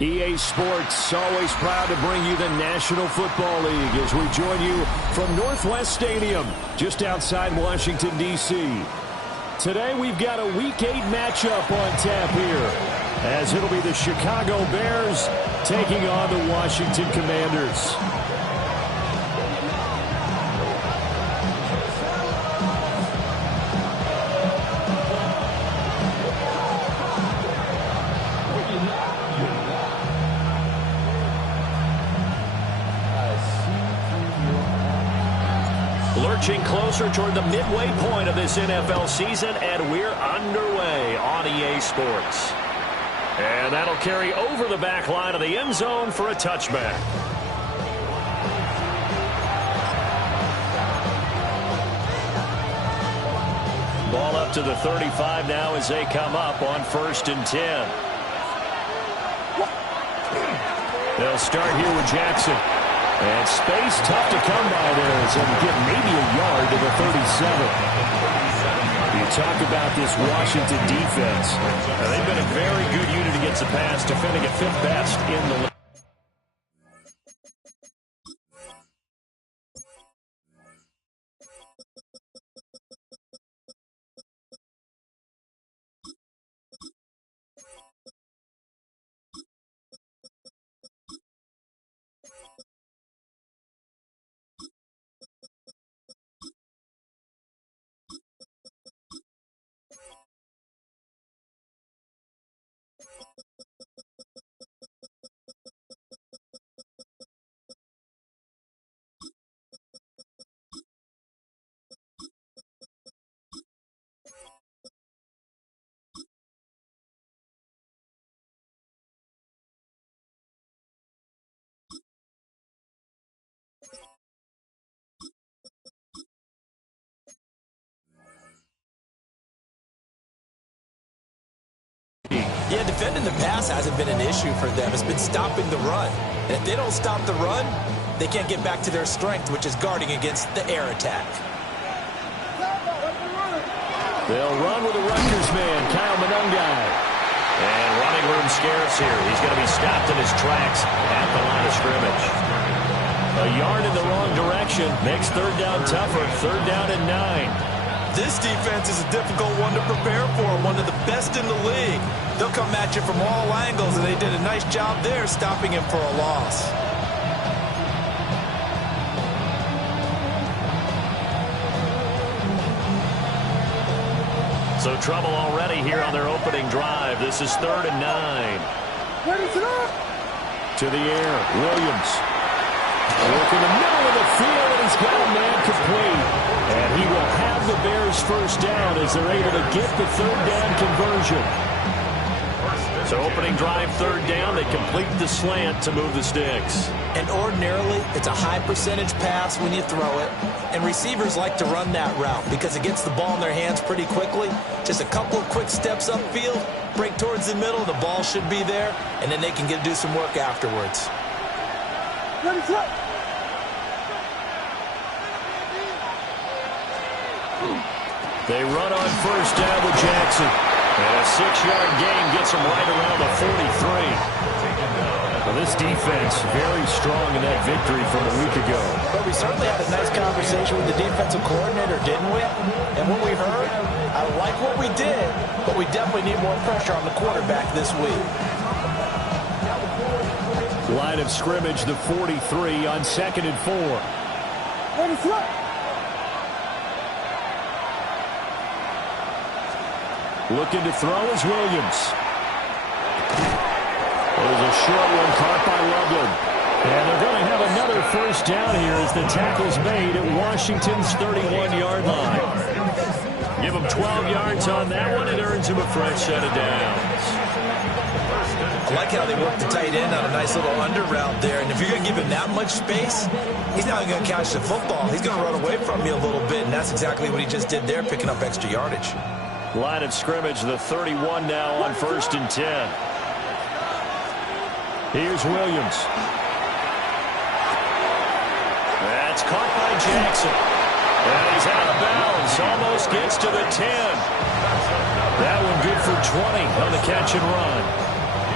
EA Sports, always proud to bring you the National Football League as we join you from Northwest Stadium, just outside Washington, D.C. Today we've got a Week 8 matchup on tap here, as it'll be the Chicago Bears taking on the Washington Commanders. Lurching closer toward the midway point of this NFL season, and we're underway on EA Sports. And that'll carry over the back line of the end zone for a touchback. Ball up to the 35 now as they come up on 1st and 10. They'll start here with Jackson. And space tough to come by there as they'll get maybe a yard to the 37. You talk about this Washington defense. They've been a very good unit against the pass, defending at 5th best in the league. Yeah, defending the pass hasn't been an issue for them. It's been stopping the run. And if they don't stop the run, they can't get back to their strength, which is guarding against the air attack. They'll run with the Rutgers man, Kyle Monungai. And running room scarce here. He's going to be stopped in his tracks at the line of scrimmage. A yard in the wrong direction makes 3rd down tougher. 3rd down and 9. This defense is a difficult one to prepare for, one of the best in the league. They'll come at you from all angles, and they did a nice job there stopping him for a loss. So trouble already here on their opening drive. This is 3rd and 9. To the air, Williams. Look in the middle of the field, and he's got a man complete. And he will have the Bears 1st down as they're able to get the 3rd down conversion. So opening drive, 3rd down, they complete the slant to move the sticks. And ordinarily, it's a high percentage pass when you throw it. And receivers like to run that route because it gets the ball in their hands pretty quickly. Just a couple of quick steps upfield, break towards the middle, the ball should be there, and then they can do some work afterwards. They run on 1st down with Jackson. And a 6-yard gain gets them right around the 43. Well, this defense very strong in that victory from a week ago. But we certainly had a nice conversation with the defensive coordinator, didn't we? And what we heard, I like what we did, but we definitely need more pressure on the quarterback this week. Line of scrimmage, the 43 on 2nd and 4. Looking to throw is Williams. There's a short one caught by Loveland. And they're going to have another 1st down here as the tackle's made at Washington's 31-yard line. Give them 12 yards on that one. It earns him a fresh set of downs. I like how they work the tight end on a nice little under route there. And if you're going to give him that much space, he's not going to catch the football. He's going to run away from you a little bit, and that's exactly what he just did there, picking up extra yardage. Line of scrimmage, the 31 now on 1st and 10. Here's Williams. That's caught by Jackson. And he's out of bounds. Almost gets to the 10. That one good for 20 on the catch and run.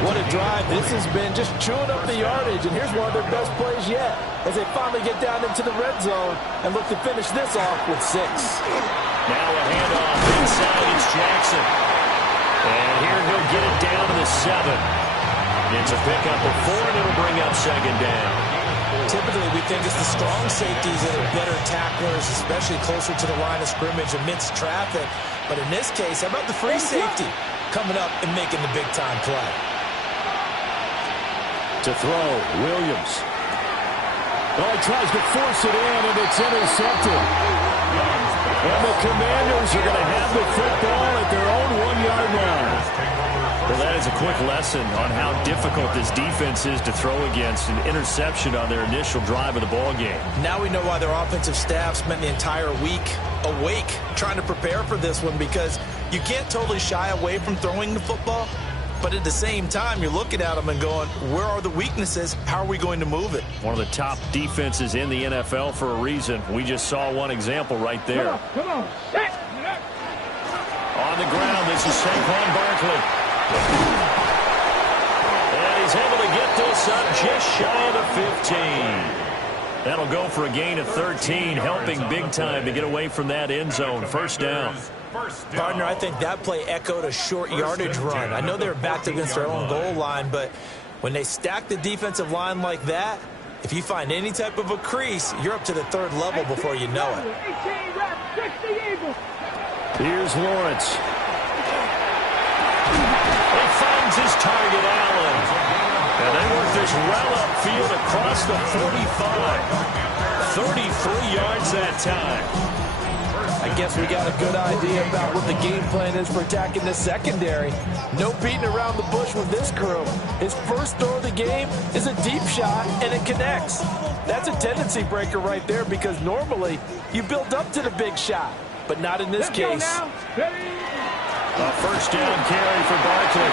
What a drive. This has been just chewing up the yardage. And here's one of their best plays yet as they finally get down into the red zone and look to finish this off with 6. Now a handoff inside. It's Jackson. And here he'll get it down to the 7. It's a pickup of 4, and it'll bring up second down. Typically, we think it's the strong safeties that are better tacklers, especially closer to the line of scrimmage amidst traffic. But in this case, how about the free safety coming up and making the big-time play? To throw, Williams. Oh, he tries to force it in, and it's intercepted. And the Commanders are going to have the football at their own 1-yard line. Well, that is a quick lesson on how difficult this defense is to throw against. An interception on their initial drive of the ball game. Now we know why their offensive staff spent the entire week awake trying to prepare for this one, because you can't totally shy away from throwing the football. But at the same time, you're looking at them and going, where are the weaknesses? How are we going to move it? One of the top defenses in the NFL for a reason. We just saw one example right there. Come on. On the ground, this is Saquon Barkley. And he's able to get this up just shy of the 15. That'll go for a gain of 13, helping big time to get away from that end zone. First down. Partner, I think that play echoed a short yardage run. I know they're backed against their own goal line, but when they stack the defensive line like that, if you find any type of a crease, you're up to the 3rd level before you know it. Here's Lawrence. He finds his target, Allen. And they work this well upfield across the 45. 33 yards that time. I guess we got a good idea about what the game plan is for attacking the secondary. No beating around the bush with this crew. His first throw of the game is a deep shot, and it connects. That's a tendency breaker right there, because normally you build up to the big shot, but not in this case. A first down carry for Barkley.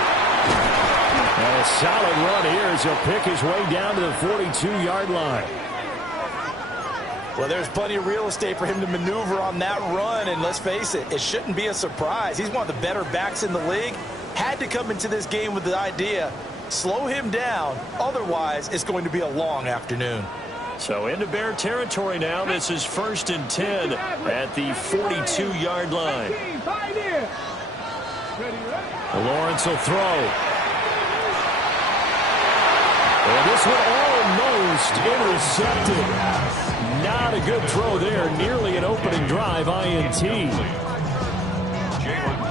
And a solid run here as he'll pick his way down to the 42-yard line. Well, there's plenty of real estate for him to maneuver on that run, and let's face it, it shouldn't be a surprise. He's one of the better backs in the league. Had to come into this game with the idea, slow him down, otherwise it's going to be a long afternoon. So into Bear territory now. This is 1st and 10 at the 42-yard line. Lawrence will throw. And this one almost intercepted. Not a good throw there. Nearly an opening drive INT.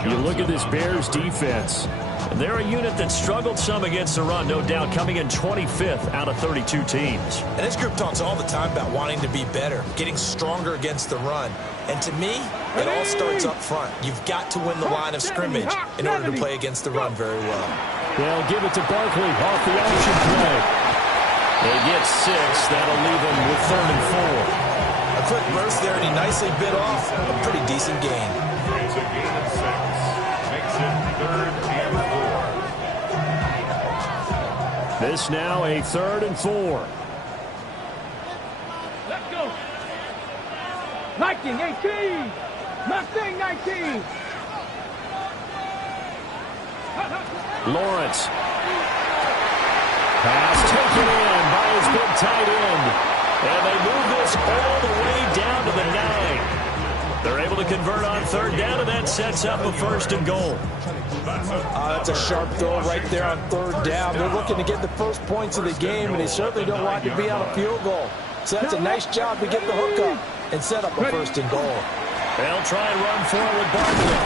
You look at this Bears defense. And they're a unit that struggled some against the run, no doubt, coming in 25th out of 32 teams. And this group talks all the time about wanting to be better, getting stronger against the run. And to me, it all starts up front. You've got to win the line of scrimmage in order to play against the run very well. They'll give it to Barkley off the option play. They get 6. That'll leave them with 3rd and 4. A quick burst there, and he nicely bit off a pretty decent gain. It's a gain of 6. Makes it 3rd and 4. This now a 3rd and 4. Let's go. 19, 18. Mustang 19. Lawrence. Pass taken in by his big tight end. And they move this all the way down to the 9. They're able to convert on 3rd down, and that sets up a 1st and goal. That's a sharp throw right there on 3rd down. They're looking to get the first points of the game, and they certainly don't want to be on a field goal. So that's a nice job to get the hook up and set up a 1st and goal. They'll try and run forward Barkley.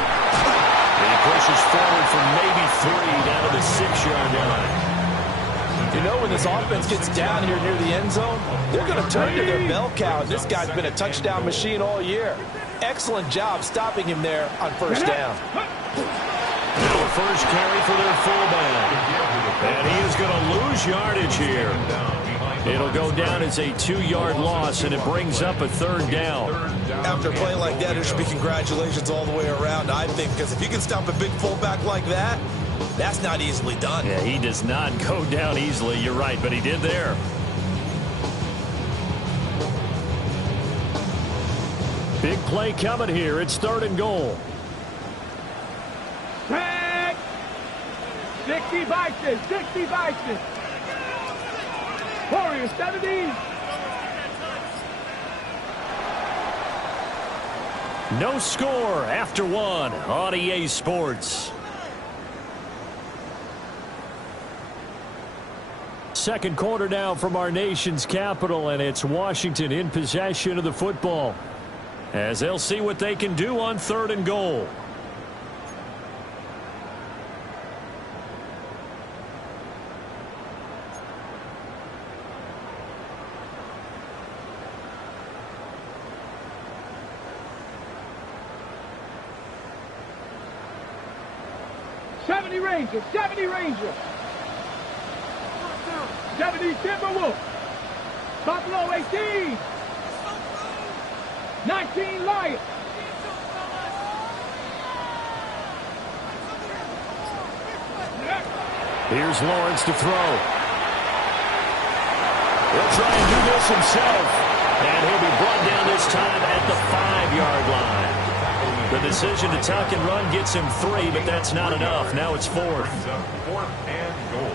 He pushes forward from maybe 3 down to the 6-yard line. You know, when this offense gets down here near the end zone, they're going to turn to their bell cow, and this guy's been a touchdown machine all year. Excellent job stopping him there on 1st down. Now a first carry for their fullback. And he is going to lose yardage here. It'll go down as a 2-yard loss, and it brings up a 3rd down. After a play like that, there should be congratulations all the way around, I think, because if you can stop a big fullback like that, That's not easily done. Yeah, he does not go down easily. You're right, but he did there. Big play coming here. It's 3rd and goal. 60 Bison, 60 Bison. Warriors 70. No score after 1 on EA Sports. Second quarter now from our nation's capital, and it's Washington in possession of the football, as they'll see what they can do on 3rd and goal. Rangers, 70 Rangers. 70 Timberwolves. Buffalo 18. 19 Lions. Here's Lawrence to throw. He'll try and do this himself. And he'll be brought down this time at the 5-yard line. The decision to tuck and run gets him 3, but that's not enough. Now it's 4th. 4th and goal.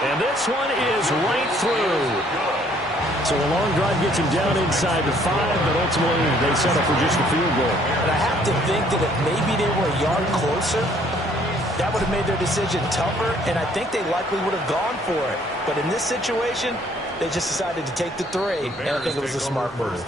And this one is right through. So a long drive gets him down inside the 5, but ultimately they settle for just a field goal. And I have to think that if maybe they were a yard closer, that would have made their decision tougher, and I think they likely would have gone for it. But in this situation, they just decided to take the 3, and I think it was a smart move.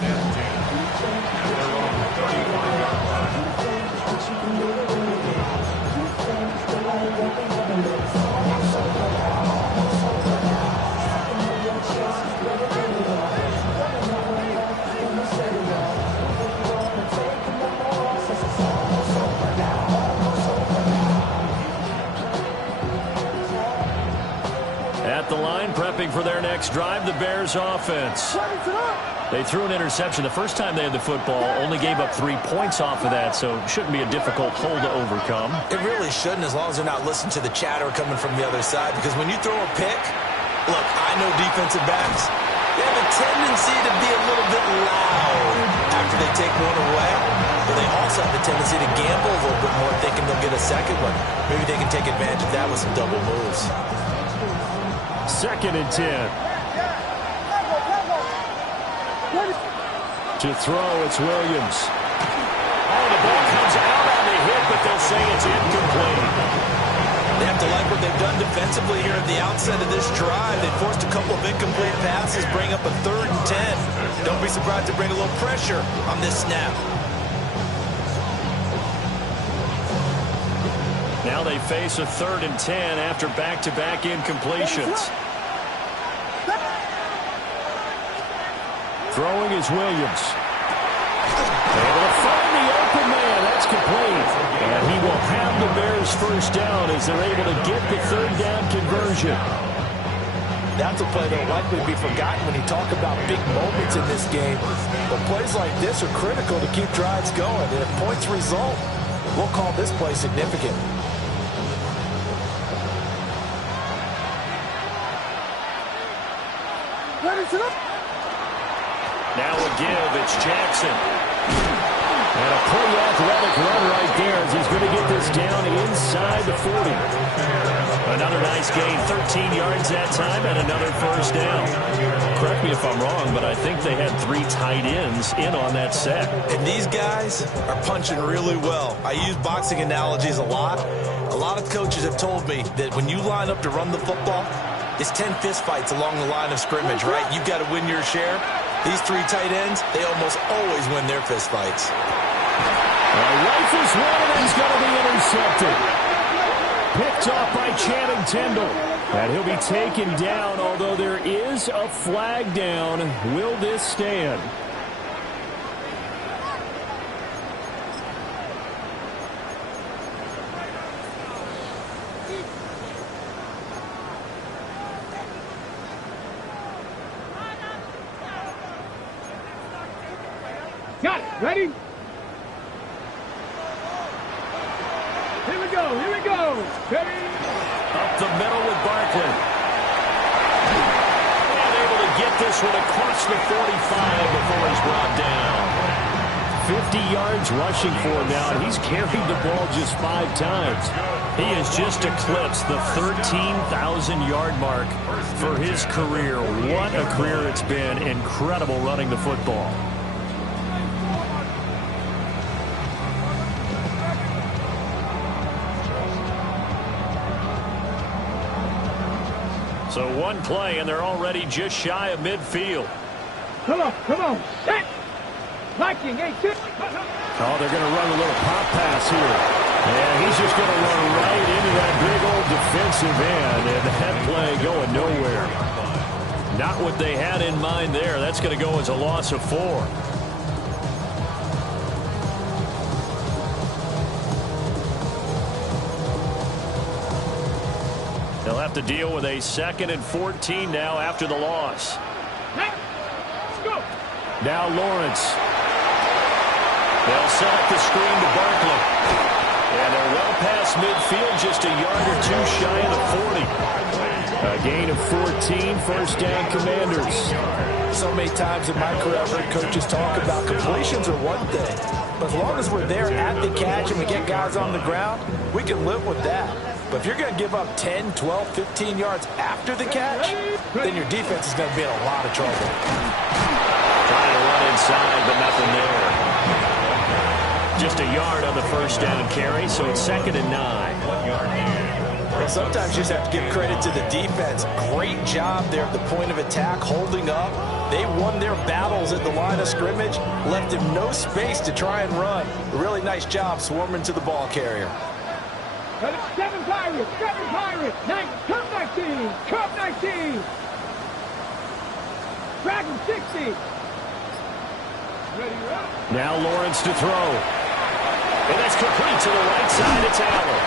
At the line, prepping for their next drive, the Bears offense. They threw an interception the first time they had the football, only gave up 3 points off of that, so it shouldn't be a difficult hole to overcome. It really shouldn't, as long as they're not listening to the chatter coming from the other side, because when you throw a pick, look, I know defensive backs, they have a tendency to be a little bit loud after they take one away, but they also have a tendency to gamble a little bit more, thinking they'll get a second one. Maybe they can take advantage of that with some double moves. 2nd and 10. To throw, it's Williams. Oh, the ball comes out on the hit, but they'll say it's incomplete. They have to like what they've done defensively here at the outset of this drive. They forced a couple of incomplete passes, bring up a 3rd and 10. Don't be surprised to bring a little pressure on this snap. Now they face a 3rd and 10 after back-to-back incompletions. Throwing is Williams. Able to find the open man. That's complete. And he will have the Bears first down as they're able to get the 3rd down conversion. That's a play that will likely be forgotten when you talk about big moments in this game. But plays like this are critical to keep drives going. And if points result, we'll call this play significant. Now a give, it's Jackson. And a pretty athletic run right there as he's going to get this down inside the 40. Another nice gain, 13 yards that time, and another first down. Correct me if I'm wrong, but I think they had 3 tight ends in on that set. And these guys are punching really well. I use boxing analogies a lot. A lot of coaches have told me that when you line up to run the football, it's 10 fist fights along the line of scrimmage, right? You've got to win your share. These 3 tight ends, they almost always win their fist fights. Rifles one, and he's going to be intercepted. Picked off by Channing Tindall. And he'll be taken down, although there is a flag down. Will this stand? Got it. Ready? Up the middle with Barkley. And able to get this one across the 45 before he's brought down. 50 yards rushing for him now, and he's carried the ball just 5 times. He has just eclipsed the 13,000-yard mark for his career. What a career it's been. Incredible running the football. So one play, and they're already just shy of midfield. Come on, set. Liking, 8-6. Oh, they're going to run a little pop pass here. And he's just going to run right into that big old defensive end, and that play going nowhere. Not what they had in mind there. That's going to go as a loss of 4. They'll have to deal with a 2nd and 14 now after the loss. Let's go. Now Lawrence. They'll set up the screen to Barkley. And they're well past midfield, just a yard or 2 shy of the 40. A gain of 14, first down Commanders. So many times in my career, I've heard coaches talk about completions are one thing. But as long as we're there at the catch and we get guys on the ground, we can live with that. But if you're going to give up 10, 12, 15 yards after the catch, then your defense is going to be in a lot of trouble. Trying to run inside, but nothing there. Just a yard on the first down carry, so it's 2nd and 9. 1 yard here. Well, sometimes you just have to give credit to the defense. Great job there at the point of attack, holding up. They won their battles at the line of scrimmage, left him no space to try and run. A really nice job swarming to the ball carrier. 7 Pirates, 7 Pirates. Cup 19, Cup 19. Dragon 60. Ready, run. Now Lawrence to throw. And that's complete to the right side. It's Allen.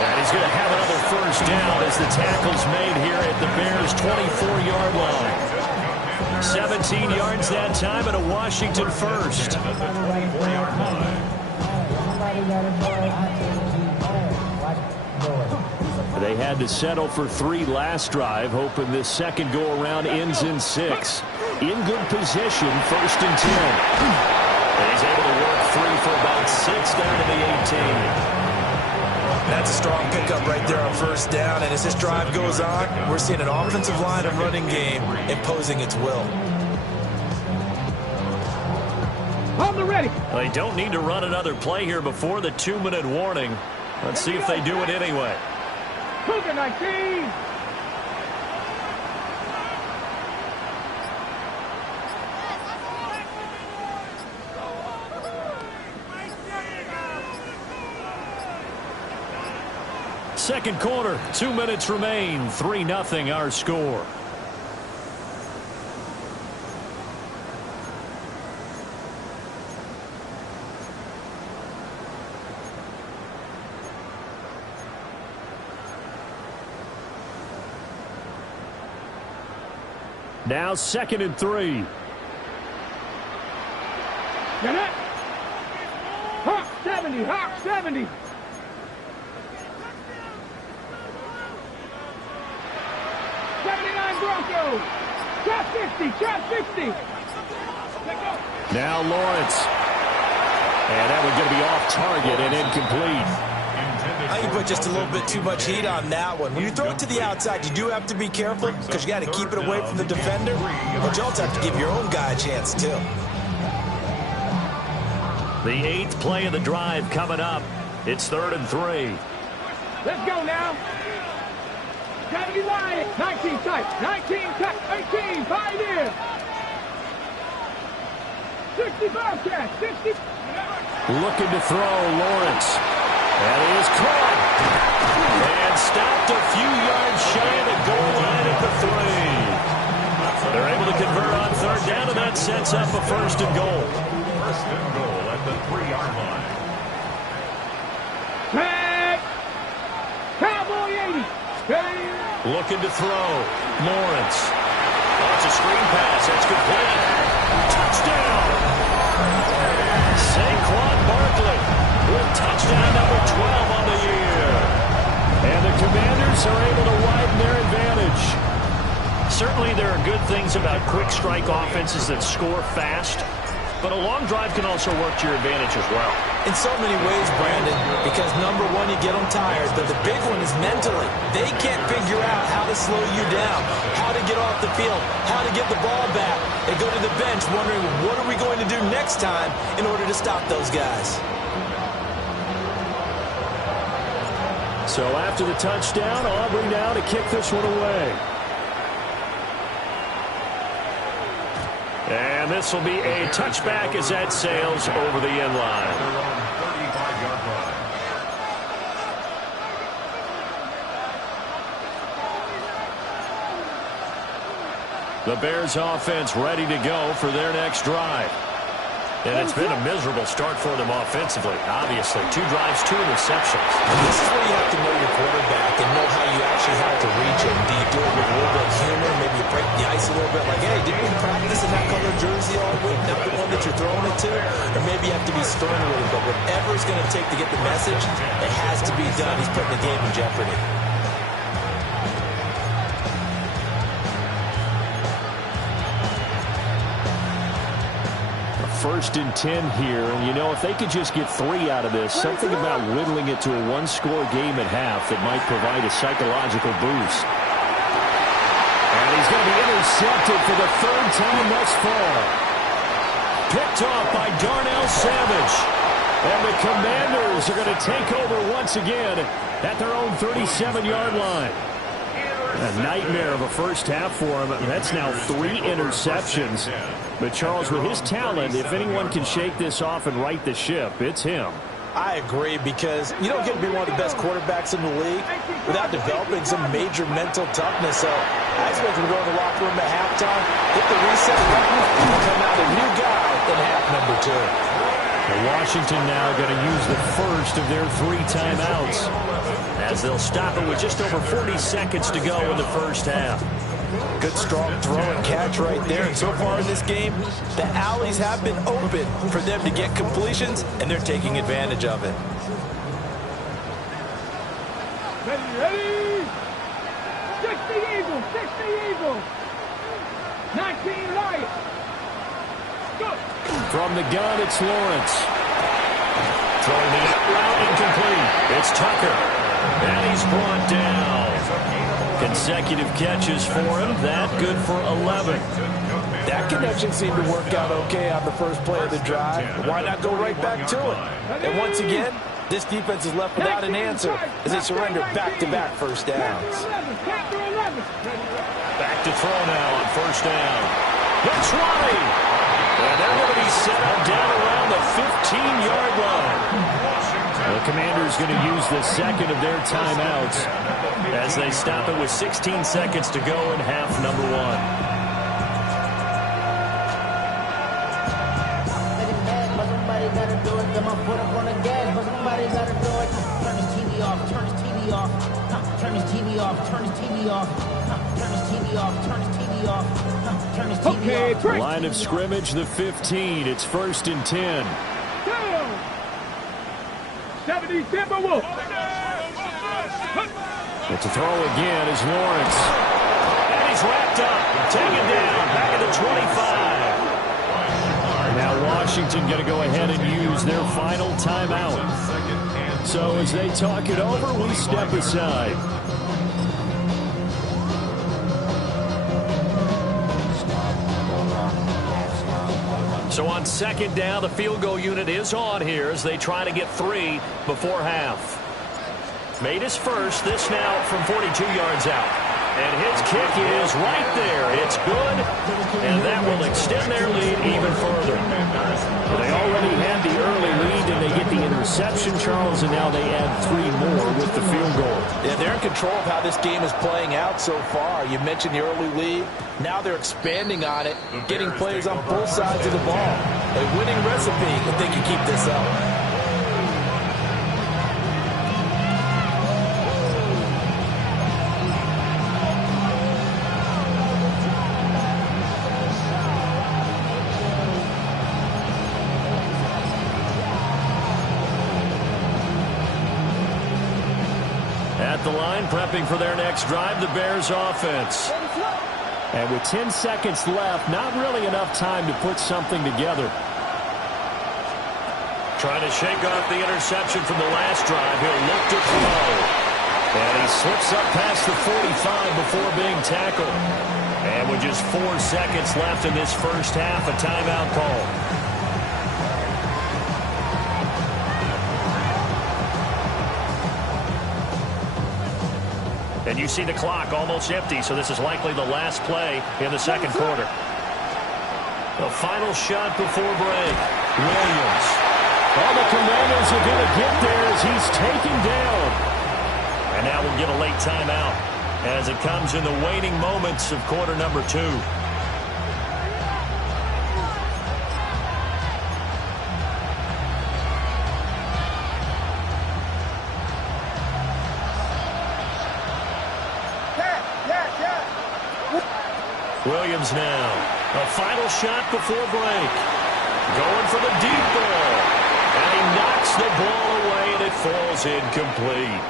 And he's going to have another first down as the tackle's made here at the Bears' 24-yard line. 17 yards that time and a Washington first. They had to settle for 3 last drive, hoping this second go-around ends in 6. In good position, 1st and 10. And he's able to work free for about 6 down to the 18. That's a strong pickup right there on first down. And as this drive goes on, we're seeing an offensive line and running game imposing its will. On the ready. They don't need to run another play here before the 2-minute warning. Let's see if they do it anyway. Cougar 19. Second quarter, 2 minutes remain. 3-0 our score. Now 2nd and 3. Get it. Hawk 70, Hawk 70. Broncos. Shot 50, shot 50. Now Lawrence. And that one's going to be off target and incomplete. I think you put just a little bit too much heat on that one. When you throw it to the outside, you do have to be careful because you got to keep it away from the defender. But you also have to give your own guy a chance, too. The 8th play of the drive coming up. It's 3rd and 3. Let's go now. 70 line, 19 tight, 19 tight, 18, 5 in. 60 Bobcat, 60. Looking to throw, Lawrence. And he is caught. And stopped a few yards shy of the goal line at the 3. They're able to convert on 3rd down, and that sets up a 1st and goal. 1st and goal at the 3-yard line. Tag. Cowboy 80. Looking to throw. Lawrence. Oh, it's a screen pass. That's complete. Touchdown. Saquon Barkley with touchdown number 12 on the year. Commanders are able to widen their advantage. Certainly there are good things about quick strike offenses that score fast, but a long drive can also work to your advantage as well. In so many ways, Brandon, because number one, you get them tired, but the big one is mentally. They can't figure out how to slow you down, how to get off the field, how to get the ball back. They go to the bench wondering, what are we going to do next time in order to stop those guys? So after the touchdown, Aubrey now to kick this one away. And this will be a touchback as that sails over the end line. The Bears offense ready to go for their next drive. And it's been a miserable start for them offensively, obviously. 2 drives, 2 interceptions. This is where you have to know your quarterback and know how you actually have to reach him. Do you do it with a little bit of humor? Maybe you break the ice a little bit like, hey, didn't we practice in that color jersey all week? Not the one that you're throwing it to? Or maybe you have to be stern with him. But whatever it's going to take to get the message, it has to be done. He's putting the game in jeopardy. First and 10 here, and you know, if they could just get 3 out of this, something about whittling it to a 1-score game at half that might provide a psychological boost. And he's going to be intercepted for the 3rd time thus far. Picked off by Darnell Savage. And the Commanders are going to take over once again at their own 37-yard line. A nightmare of a first half for him. That's now 3 interceptions. But, Charles, with his talent, if anyone can shake this off and right the ship, it's him. I agree, because you don't get to be one of the best quarterbacks in the league without developing some major mental toughness. So I expect him to go in the locker room at halftime, hit the reset button, and come out a new guy in half number 2. Well, Washington now going to use the first of their 3 timeouts, as they'll stop it with just over 40 seconds to go in the first half. Good strong throw and catch right there. And so far in this game, the alleys have been open for them to get completions, and they're taking advantage of it. Ready? 60 Eagles, 60 Eagles. 19 Lions. Go. From the gun, it's Lawrence. Throwing the out route incomplete. It's Tucker. And he's brought down. Consecutive catches for him. That good for 11. That connection seemed to work out okay on the first play of the drive. Why not go right back to it? And once again, this defense is left without an answer as they surrender back-to-back first downs. Back to throw now on first down. The 20. And they're going to be set up down around the 15-yard line. The Commanders going to use the second of their timeouts as they stop it with 16 seconds to go in half number 1. Somebody gotta do it. Come on, put up on the gas, but somebody gotta do it. Turn his TV off. Turn his TV off. Turn his TV off. Turn his TV off. Turn his TV off. Turn his TV off. Turn his TV off. Line of scrimmage, the 15. It's 1st and 10. 70 Timberwolves. But to throw again is Lawrence. And he's wrapped up. Taken down. Back at the 25. Now Washington going to go ahead and use their final timeout. So as they talk it over, we step aside. So on second down, the field goal unit is on here as they try to get 3 before half. Made his first, this now from 42 yards out. And his kick is right there. It's good, and that will extend their lead even further. They already had the early lead, and they get the interception, Charles, and now they add 3 more with the field goal. Yeah, they're in control of how this game is playing out so far. You mentioned the early lead. Now they're expanding on it, getting plays on both sides of the ball. A winning recipe if they can keep this up. At the line, line, prepping for their next drive, the Bears offense. And with 10 seconds left, not really enough time to put something together. Trying to shake off the interception from the last drive. He'll look to throw. And he slips up past the 45 before being tackled. And with just 4 seconds left in this first half, a timeout call. And you see the clock almost empty, so this is likely the last play in the second quarter. The final shot before break. Williams. All the Commanders are going to get there as he's taken down. And now we'll get a late timeout as it comes in the waning moments of quarter number 2. Williams now. A final shot before break. Going for the deep ball. And he knocks the ball away, and it falls incomplete.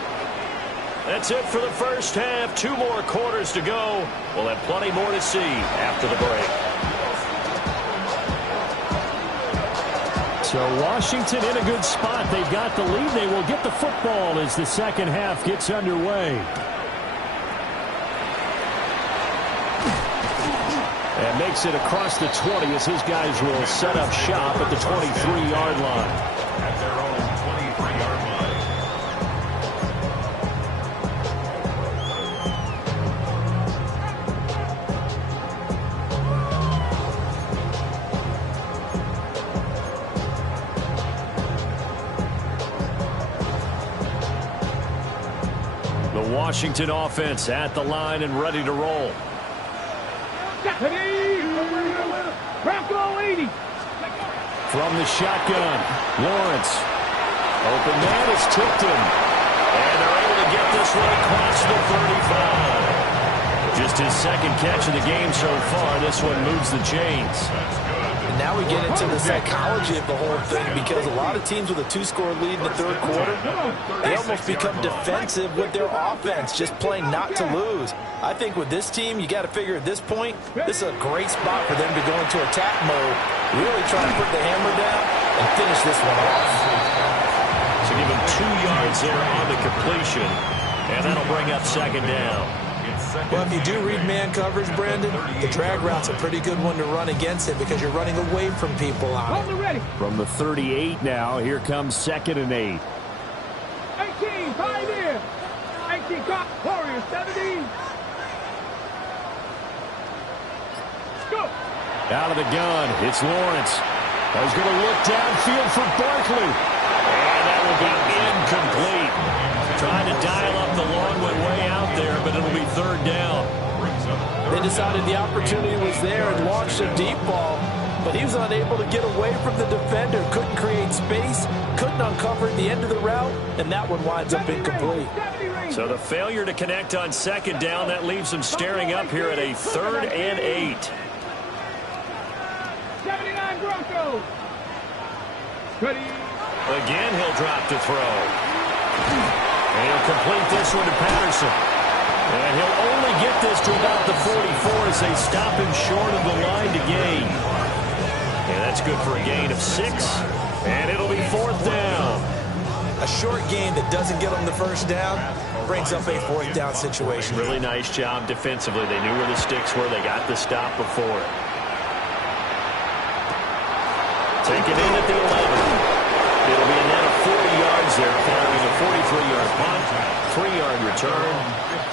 That's it for the first half. 2 more quarters to go. We'll have plenty more to see after the break. So Washington in a good spot. They've got the lead. They will get the football as the second half gets underway. And makes it across the 20 as his guys will set up shop at the 23-yard line. At their own 23-yard line. The Washington offense at the line and ready to roll. Bronco 80. From the shotgun, Lawrence. Open man is tipped him. And they're able to get this one across the 35. Just his second catch of the game so far. This one moves the chains. And now we get into the psychology of the whole thing, because a lot of teams with a 2-score lead in the third quarter, they almost become defensive with their offense, just playing not to lose. I think with this team, you got to figure at this point, this is a great spot for them to go into attack mode, really try to put the hammer down and finish this one off. So give him 2 yards there on the completion, and that'll bring up second down. Well, if you do read man coverage, Brandon, the drag route's a pretty good one to run against it because you're running away from people on it. From the 38 now, here comes 2nd and 8. 18, 5 here. 18, top, Warriors, 17. Go. Out of the gun, it's Lawrence. He's going to look downfield for Barkley. And that will be incomplete. Trying to dial up the long way out there, but it'll be third down. They decided the opportunity was there and launched a deep ball, but he was unable to get away from the defender, couldn't create space, couldn't uncover at the end of the route, and that one winds up incomplete. So the failure to connect on second down, that leaves them staring up here at a 3rd and 8. 79 Broncos. Ready. Again, he'll drop to throw. And he'll complete this one to Patterson. And he'll only get this to about the 44 as they stop him short of the line to gain. And that's good for a gain of 6. And it'll be 4th down. A short gain that doesn't get them the first down brings up a 4th down situation. Really nice job defensively. They knew where the sticks were. They got the stop before it. Take it in at the 11. It'll be a net of 40 yards there following a 43-yard punt, 3-yard return,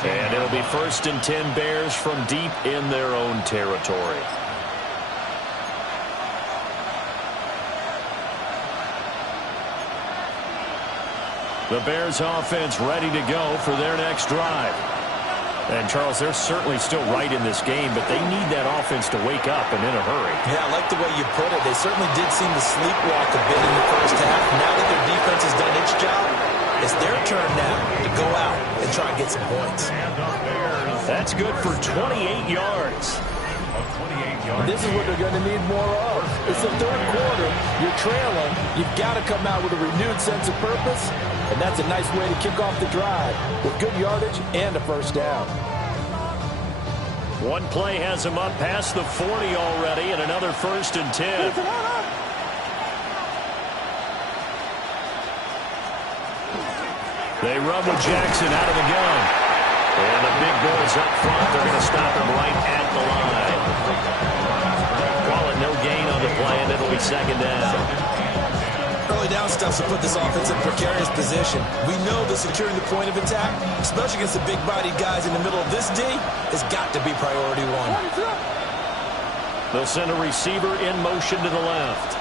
and it'll be 1st and 10 Bears from deep in their own territory. The Bears offense ready to go for their next drive. And, Charles, they're certainly still right in this game, but they need that offense to wake up and in a hurry. Yeah, I like the way you put it. They certainly did seem to sleepwalk a bit in the first half. Now that their defense has done its job, it's their turn now to go out and try and get some points. That's good for 28 yards. This is what they're going to need more of. It's the third quarter. You're trailing. You've got to come out with a renewed sense of purpose, and that's a nice way to kick off the drive with good yardage and a first down. One play has him up past the 40 already, and another 1st and 10. They run with Jackson out of the gun. And the big boys up front, they're going to stop him right at the line. Call it no gain on the play, and it'll be 2nd down. Early down stuff to put this offense in precarious position. We know that securing the point of attack, especially against the big-bodied guys in the middle of this D, has got to be priority one. They'll send a receiver in motion to the left.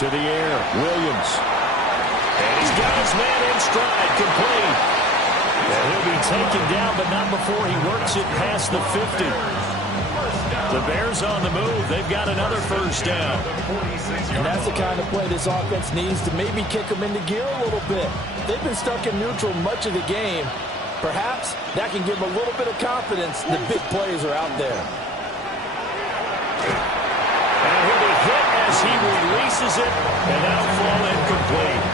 To the air, Williams. And he's got his man in stride, complete. And he'll be taken down, but not before he works it past the 50. The Bears on the move. They've got another 1st down. And that's the kind of play this offense needs to maybe kick them into gear a little bit. They've been stuck in neutral much of the game. Perhaps that can give them a little bit of confidence the big plays are out there. And he'll be hit as he releases it, and that'll fall incomplete.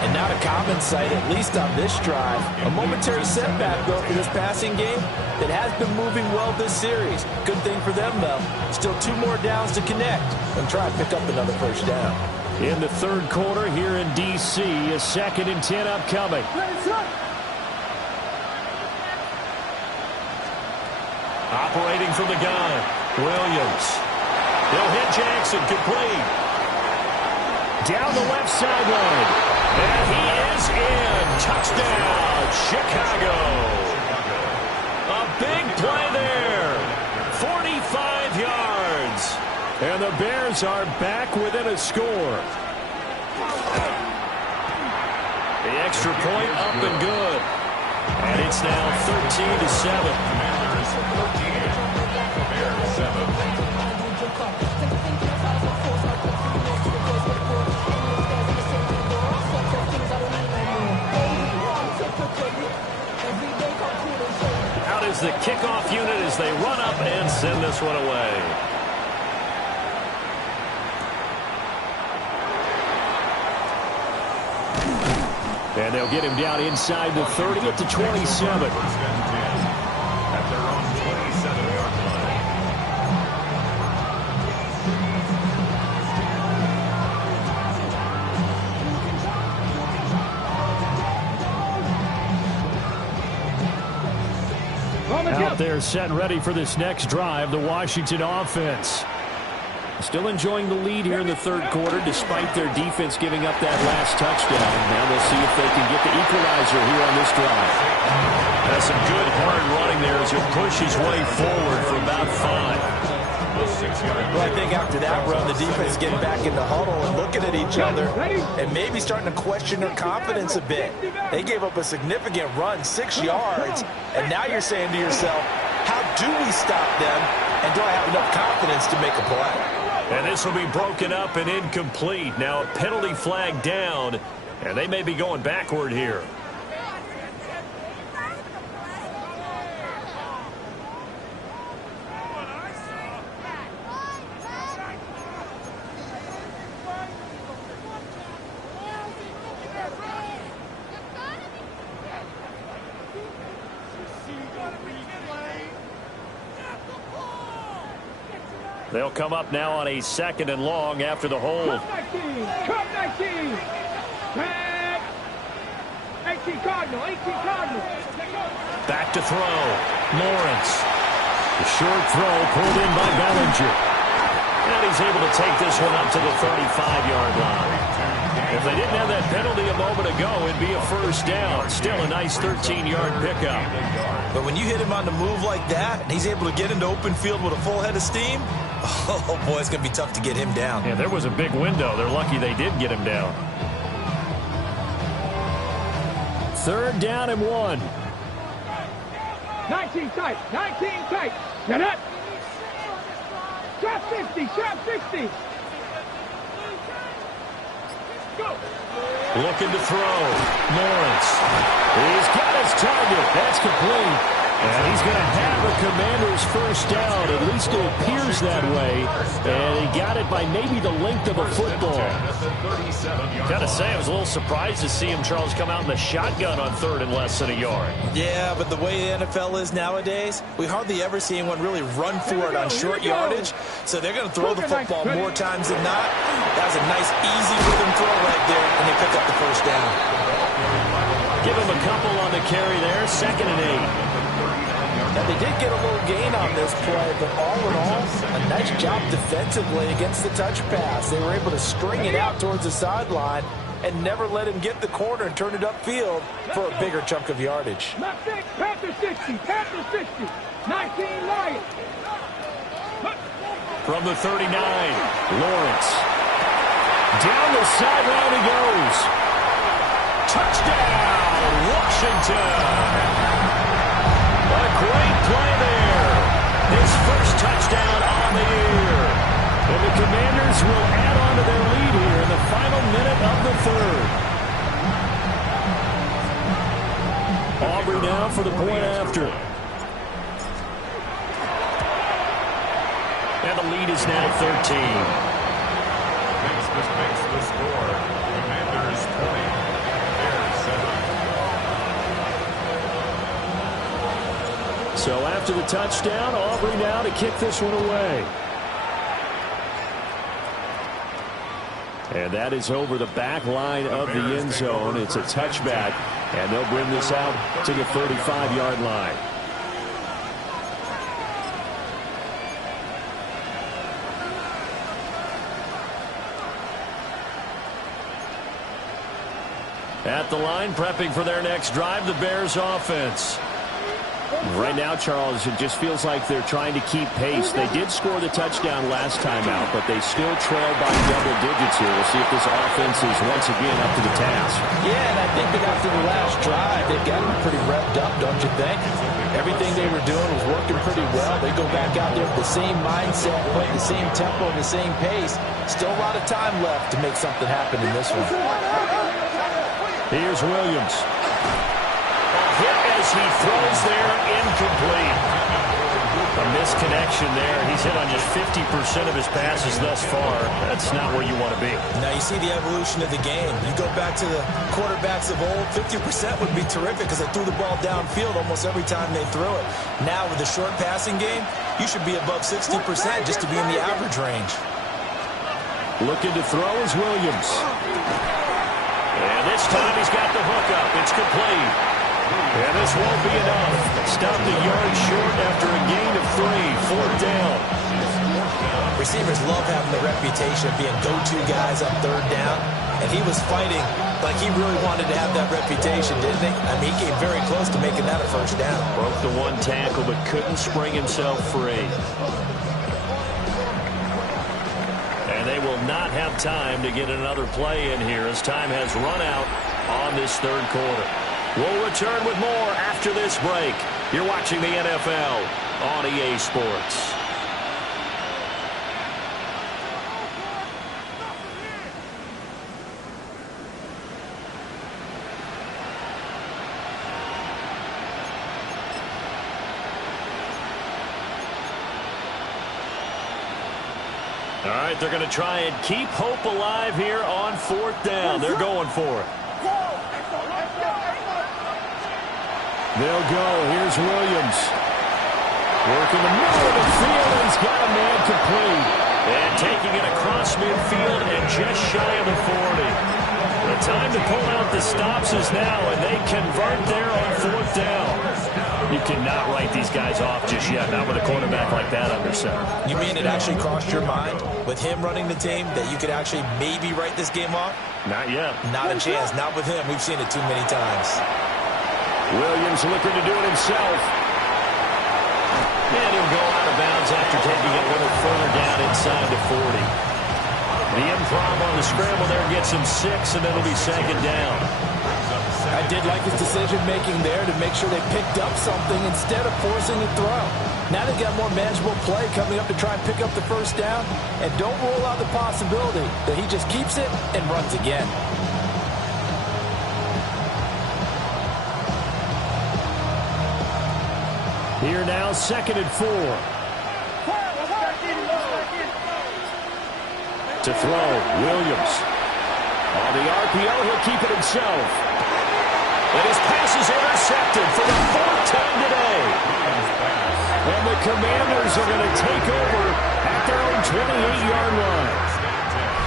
And not a common sight, at least on this drive. A momentary setback, though, for this passing game that has been moving well this series. Good thing for them, though. Still 2 more downs to connect and try to pick up another 1st down. In the 3rd quarter here in D.C., a 2nd and 10 upcoming. Operating from the gun, Williams. They'll hit Jackson, complete. Down the left sideline. And he is in. Touchdown, Chicago. A big play there. 45 yards. And the Bears are back within a score. The extra point up and good. And it's now 13-7. Out is the kickoff unit as they run up and send this one away. And they'll get him down inside the 30 at the 27. At their own 27-yard line. Out there set and ready for this next drive, the Washington offense. Still enjoying the lead here in the 3rd quarter despite their defense giving up that last touchdown. Now they'll see if they can get the equalizer here on this drive. That's some good hard running there as he'll push his way forward for about 5. Well, I think after that run, the defense is getting back in the huddle and looking at each other and maybe starting to question their confidence a bit. They gave up a significant run, 6 yards, and now you're saying to yourself, how do we stop them, and do I have enough confidence to make a play? And this will be broken up and incomplete. Now a penalty flag down, and they may be going backward here. They'll come up now on a 2nd and long after the hold. Cut 19. Tag. 18 Cardinal. 18 Cardinal. Back to throw. Lawrence. The short throw pulled in by Bellinger. And he's able to take this one up to the 35-yard line. If they didn't have that penalty a moment ago, it'd be a 1st down. Still a nice 13-yard pickup. But when you hit him on the move like that, and he's able to get into open field with a full head of steam, oh, boy, it's going to be tough to get him down. Yeah, there was a big window. They're lucky they did get him down. 3rd down and 1. 19 tight. 19 tight. Get up. Shot 50. Shot 50. Go. Looking to throw. Lawrence. He's got his target. That's complete. And he's going to have a Commander's first down. At least it appears that way. And he got it by maybe the length of a football. Got to say, I was a little surprised to see him, Charles, come out in the shotgun on 3rd and less than a yard. Yeah, but the way the NFL is nowadays, we hardly ever see anyone really run for it on short yardage. So they're going to throw the football more times than not. That was a nice, easy rhythm throw right there, and they pick up the first down. Give him a couple on the carry there, 2nd and 8. Now, they did get a little gain on this play, but all in all, a nice job defensively against the touch pass. They were able to string it out towards the sideline and never let him get the corner and turn it upfield for a bigger chunk of yardage. Panther 60, Panther 60, 19 Lions. From the 39, Lawrence. Down the sideline he goes. touchdown, Washington. A great play there. His first touchdown on the year. And the Commanders will add on to their lead here in the final minute of the 3rd. Aubrey now for the point after. And the lead is now 13. This makes the score. Commanders 20. Bears 7. So after the touchdown, Aubrey now to kick this one away. And that is over the back line of the end zone. It's a touchback, and they'll bring this out to the 35-yard line. At the line, prepping for their next drive, the Bears offense. Right now, Charles, it just feels like they're trying to keep pace. They did score the touchdown last time out, but they still trail by double digits here. We'll see if this offense is once again up to the task. Yeah, and I think that after the last drive, they've got them pretty revved up, don't you think? Everything they were doing was working pretty well. They go back out there with the same mindset, playing the same tempo, the same pace. Still a lot of time left to make something happen in this one. Here's Williams. Hit as he throws there, incomplete. A misconnection there. He's hit on just 50% of his passes thus far. That's not where you want to be. Now you see the evolution of the game. You go back to the quarterbacks of old, 50% would be terrific because they threw the ball downfield almost every time they threw it. Now with the short passing game, you should be above 60% just to be in the average range. Looking to throw is Williams. And this time he's got the hook up. It's complete. And this won't be enough. Stopped a yard short after a gain of 3. 4th down. Receivers love having the reputation of being go-to guys on 3rd down. And he was fighting like he really wanted to have that reputation, didn't he? I mean, he came very close to making that a first down. Broke the one tackle but couldn't spring himself free. And they will not have time to get another play in here as time has run out on this 3rd quarter. We'll return with more after this break. You're watching the NFL on EA Sports. All right, they're going to try and keep hope alive here on 4th down. They're going for it. They'll go. Here's Williams. Working the middle of the field, and he's got a man complete. And taking it across midfield and just shy of the 40. The time to pull out the stops is now, and they convert there on 4th down. You cannot write these guys off just yet, not with a quarterback like that under center. You mean it actually crossed your mind with him running the team that you could actually maybe write this game off? Not yet. Not a chance. Not with him. We've seen it too many times. Williams looking to do it himself. And he'll go out of bounds after taking it a little further down inside the 40. The improv on the scramble there gets him 6, and it'll be 2nd down. I did like his decision-making there to make sure they picked up something instead of forcing the throw. Now they've got more manageable play coming up to try and pick up the first down, and don't rule out the possibility that he just keeps it and runs again. Here now, 2nd and 4. To throw, Williams. On the RPO, he'll keep it himself. And his pass is intercepted for the 4th time today. And the Commanders are going to take over at their own 28-yard line.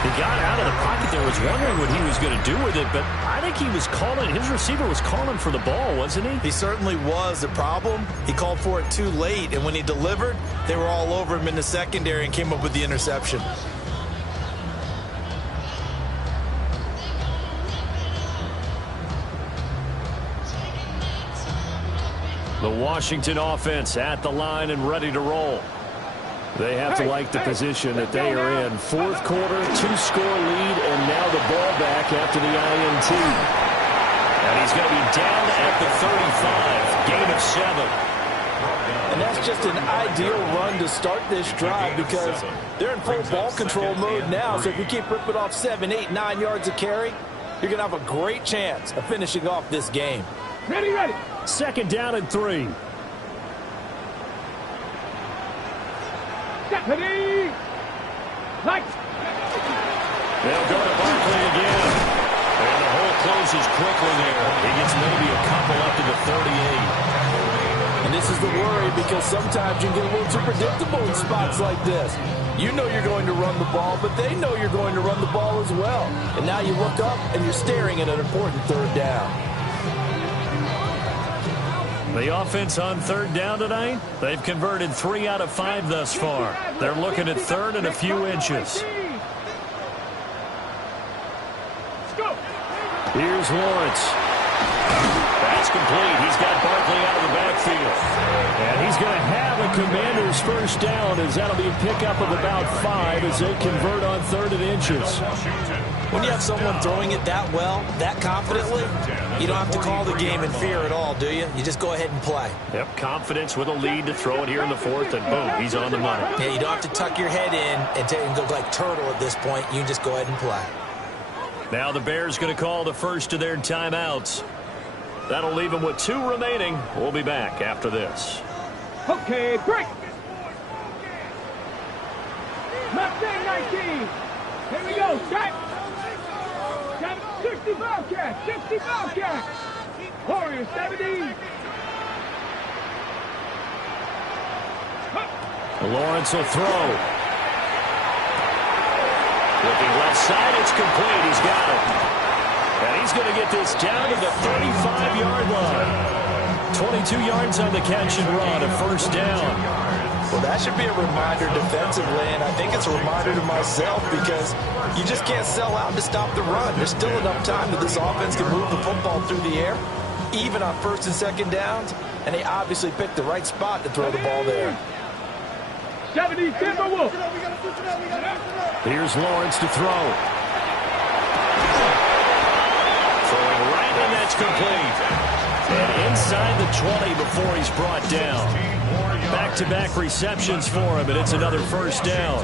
He got out of the pocket there, was wondering what he was going to do with it, but I think he was calling, his receiver was calling for the ball, wasn't he? He certainly was. The problem, he called for it too late, and when he delivered, they were all over him in the secondary and came up with the interception. The Washington offense at the line and ready to roll. They have to like the position that they are in. 4th quarter, 2-score lead, and now the ball back after the INT. And he's going to be down at the 35, gain of 7. And that's just an ideal run to start this drive because they're in full ball control mode now. So if you keep ripping off 7, 8, 9 yards of carry, you're going to have a great chance of finishing off this game. Ready, ready. 2nd down and 3. Deputy! Lights! They'll go to Barkley again. And the hole closes quickly there. He gets maybe a couple up to the 38. And this is the worry because sometimes you get a little too predictable in spots like this. You know you're going to run the ball, but they know you're going to run the ball as well. And now you look up and you're staring at an important 3rd down. The offense on 3rd down tonight, they've converted 3 out of 5 thus far. They're looking at 3rd and a few inches. Here's Lawrence. That's complete. He's got Barkley out of the backfield. And he's going to have a Commander's 1st down as that'll be a pickup of about 5 as they convert on 3rd and inches. When you have someone throwing it that well, that confidently, you don't have to call the game in fear at all, do you? You just go ahead and play. Yep, confidence with a lead to throw it here in the 4th, and boom, he's on the money. Yeah, you don't have to tuck your head in and go like turtle at this point. You just go ahead and play. Now the Bears going to call the first of their timeouts. That'll leave them with 2 remaining. We'll be back after this. Okay, break. Mustang 19. Here we go, set. 60 Bobcats, 60 Bobcats. Warriors 70. Lawrence will throw. Looking left side, it's complete. He's got it. And he's going to get this down to the 35-yard line. 22 yards on the catch and run, a 1st down. Well, that should be a reminder defensively, and I think it's a reminder to myself because you just can't sell out to stop the run. There's still enough time that this offense can move the football through the air, even on 1st and 2nd downs, and they obviously picked the right spot to throw the ball there. 70 Timberwolves. Here's Lawrence to throw. Throwing right, and that's complete. And inside the 20 before he's brought down. Back-to-back receptions for him, and it's another 1st down.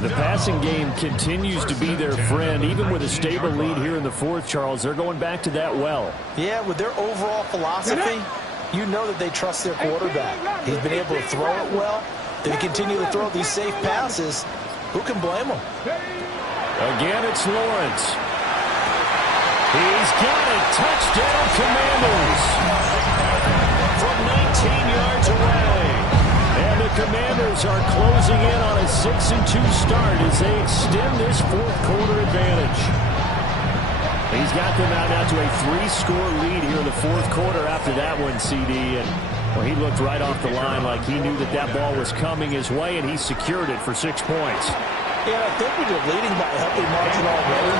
The passing game continues to be their friend. Even with a stable lead here in the 4th, Charles, they're going back to that well. Yeah, with their overall philosophy, you know that they trust their quarterback. He's been able to throw it well. They continue to throw these safe passes. Who can blame them? Again, it's Lawrence. He's got it. Touchdown, Commanders. From 19 yards away. And the Commanders are closing in on a 6-2 start as they extend this 4th quarter advantage. He's got them out now to a 3-score lead here in the 4th quarter after that one, CD. And well, he looked right off the line like he knew that that ball was coming his way, and he secured it for 6 points. Yeah, I think when you're leading by a healthy margin already,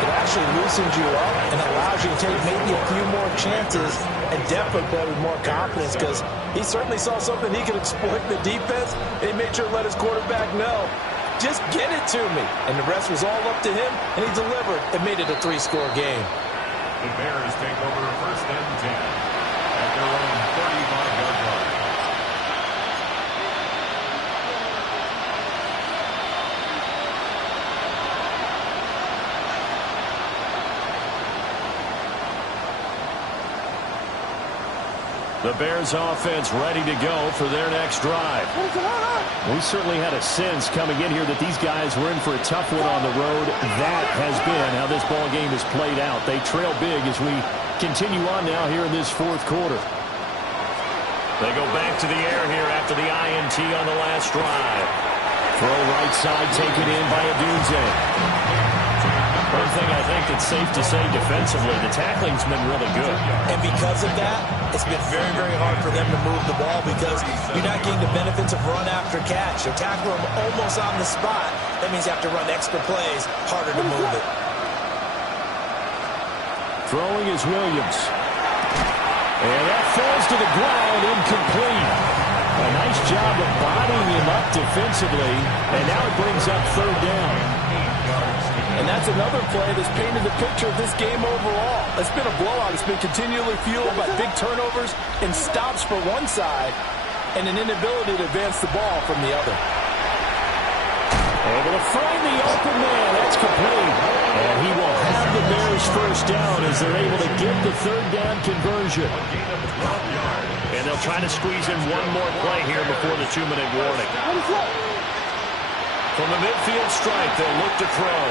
it actually loosens you up and allows you to take maybe a few more chances and definitely play with more confidence because he certainly saw something he could exploit in the defense, and he made sure to let his quarterback know, just get it to me. And the rest was all up to him, and he delivered and made it a 3-score game. The Bears take over 1st and 10 at their own 35-yard line. The Bears offense ready to go for their next drive. We certainly had a sense coming in here that these guys were in for a tough one on the road. That has been how this ball game has played out. They trail big as we continue on now here in this fourth quarter. They go back to the air here after the INT on the last drive. Throw right side taken in by Adunze. One thing I think that's safe to say defensively, the tackling's been really good. And because of that, it's been very, very hard for them to move the ball because you're not getting the benefits of run after catch. They're tackling them almost on the spot. That means you have to run extra plays, harder to move it. Throwing is Williams. And that falls to the ground, incomplete. A nice job of bodying him up defensively, and now it brings up third down. And that's another play that's painted the picture of this game overall. It's been a blowout. It's been continually fueled by big turnovers and stops for one side and an inability to advance the ball from the other. Able to find the open man. That's complete. And he will have the Bears first down as they're able to get the third down conversion. And they'll try to squeeze in one more play here before the 2-minute warning. From the midfield stripe, they'll look to throw.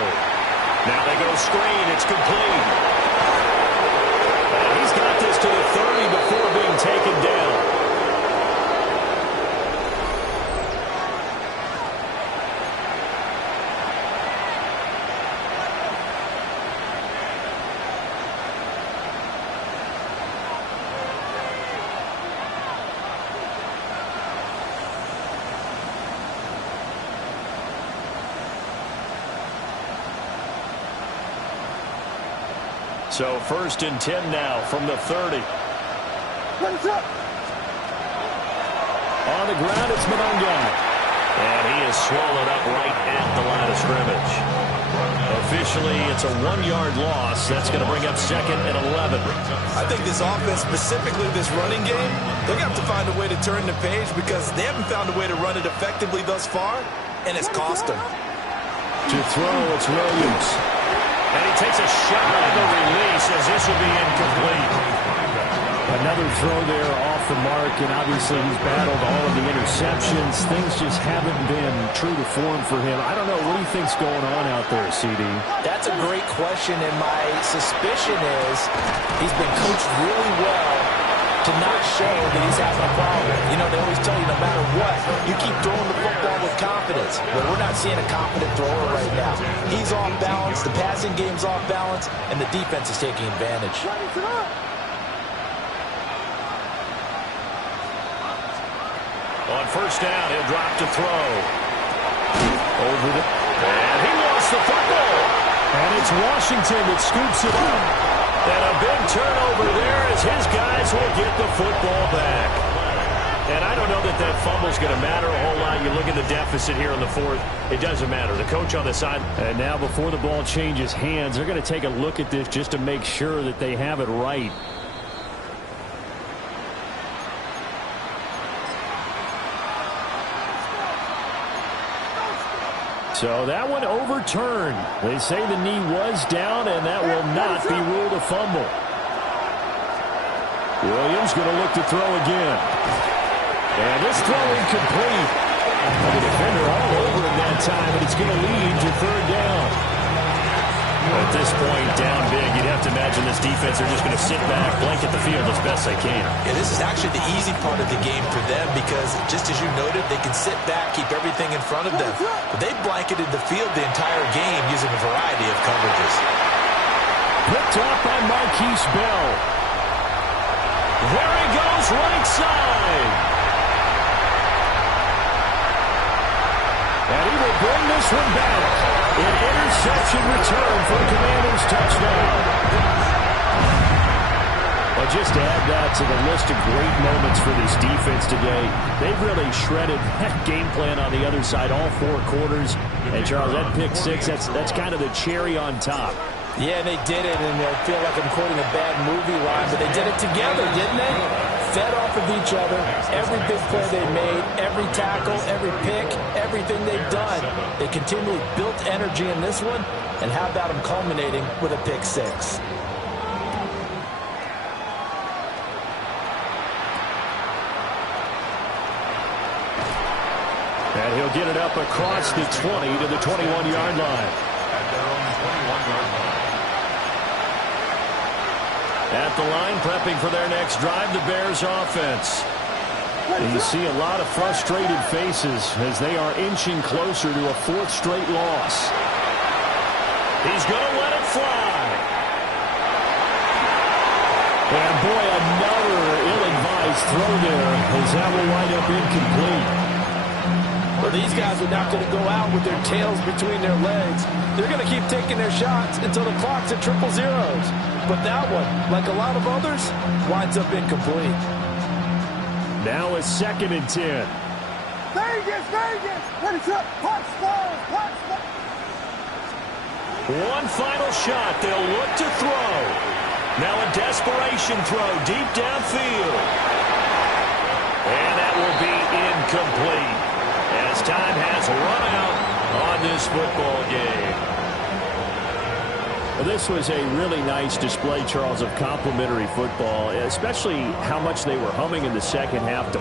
Now they go screen. It's complete. And he's got this to the 30 before being taken down. So 1st and 10 now from the 30. On the ground, it's Mononga. And he is swallowed up right at the line of scrimmage. Officially, it's a 1-yard loss. That's going to bring up 2nd and 11. I think this offense, specifically this running game, they're going to have to find a way to turn the page because they haven't found a way to run it effectively thus far, and it's cost them. To throw, it's Williams. And he takes a shot on the release as this will be incomplete. Another throw there off the mark, and obviously he's battled all of the interceptions. Things just haven't been true to form for him. I don't know. What do you think's going on out there, CD? That's a great question, and my suspicion is he's been coached really well to not show that he's having a problem. You know, they always tell you no matter what, you keep throwing the football with confidence. But we're not seeing a confident thrower right now. He's off balance, the passing game's off balance, and the defense is taking advantage. On 1st down, he'll drop to throw. And he lost the football. And it's Washington that scoops it up. And a big turnover there as his guys will get the football back. And I don't know that that fumble's going to matter a whole lot. You look at the deficit here in the 4th. It doesn't matter. The coach on the side. And now before the ball changes hands, they're going to take a look at this just to make sure that they have it right. So that one overturned. They say the knee was down, and that will not be ruled a fumble. Williams going to look to throw again. And this throw incomplete. The defender all over him that time, and it's going to lead to third down. At this point, down big, you'd have to imagine this defense are just going to sit back, blanket the field as best they can. Yeah, this is actually the easy part of the game for them because, just as you noted, they can sit back, keep everything in front of them. But they blanketed the field the entire game using a variety of coverages. Picked up by Marquise Bell. There he goes, right side. And he will bring this one back. An interception return for the Commanders' touchdown. Well, just to add that to the list of great moments for this defense today, they've really shredded that game plan on the other side all 4 quarters. And, Charles, that pick 6, that's kind of the cherry on top. Yeah, they did it, and I feel like I'm quoting a bad movie line, but they did it together, didn't they? Fed off of each other, every big play they made, every tackle, every pick, everything they've done. They continually built energy in this one, and how about them culminating with a pick 6? And he'll get it up across the 20 to the 21-yard line. At their own 21-yard line. At the line, prepping for their next drive, the Bears offense. And you see a lot of frustrated faces as they are inching closer to a fourth straight loss. He's going to let it fly. And boy, another ill-advised throw there as that will wind up incomplete. Well, these guys are not going to go out with their tails between their legs. They're going to keep taking their shots until the clock's at triple zeros. But that one, like a lot of others, winds up incomplete. Now a 2nd and 10. Vegas! Ready to punch punch. One final shot. They'll look to throw. Now a desperation throw deep downfield. And that will be incomplete as time has run out on this football game. Well, this was a really nice display, Charles, of complimentary football, especially how much they were humming in the second half to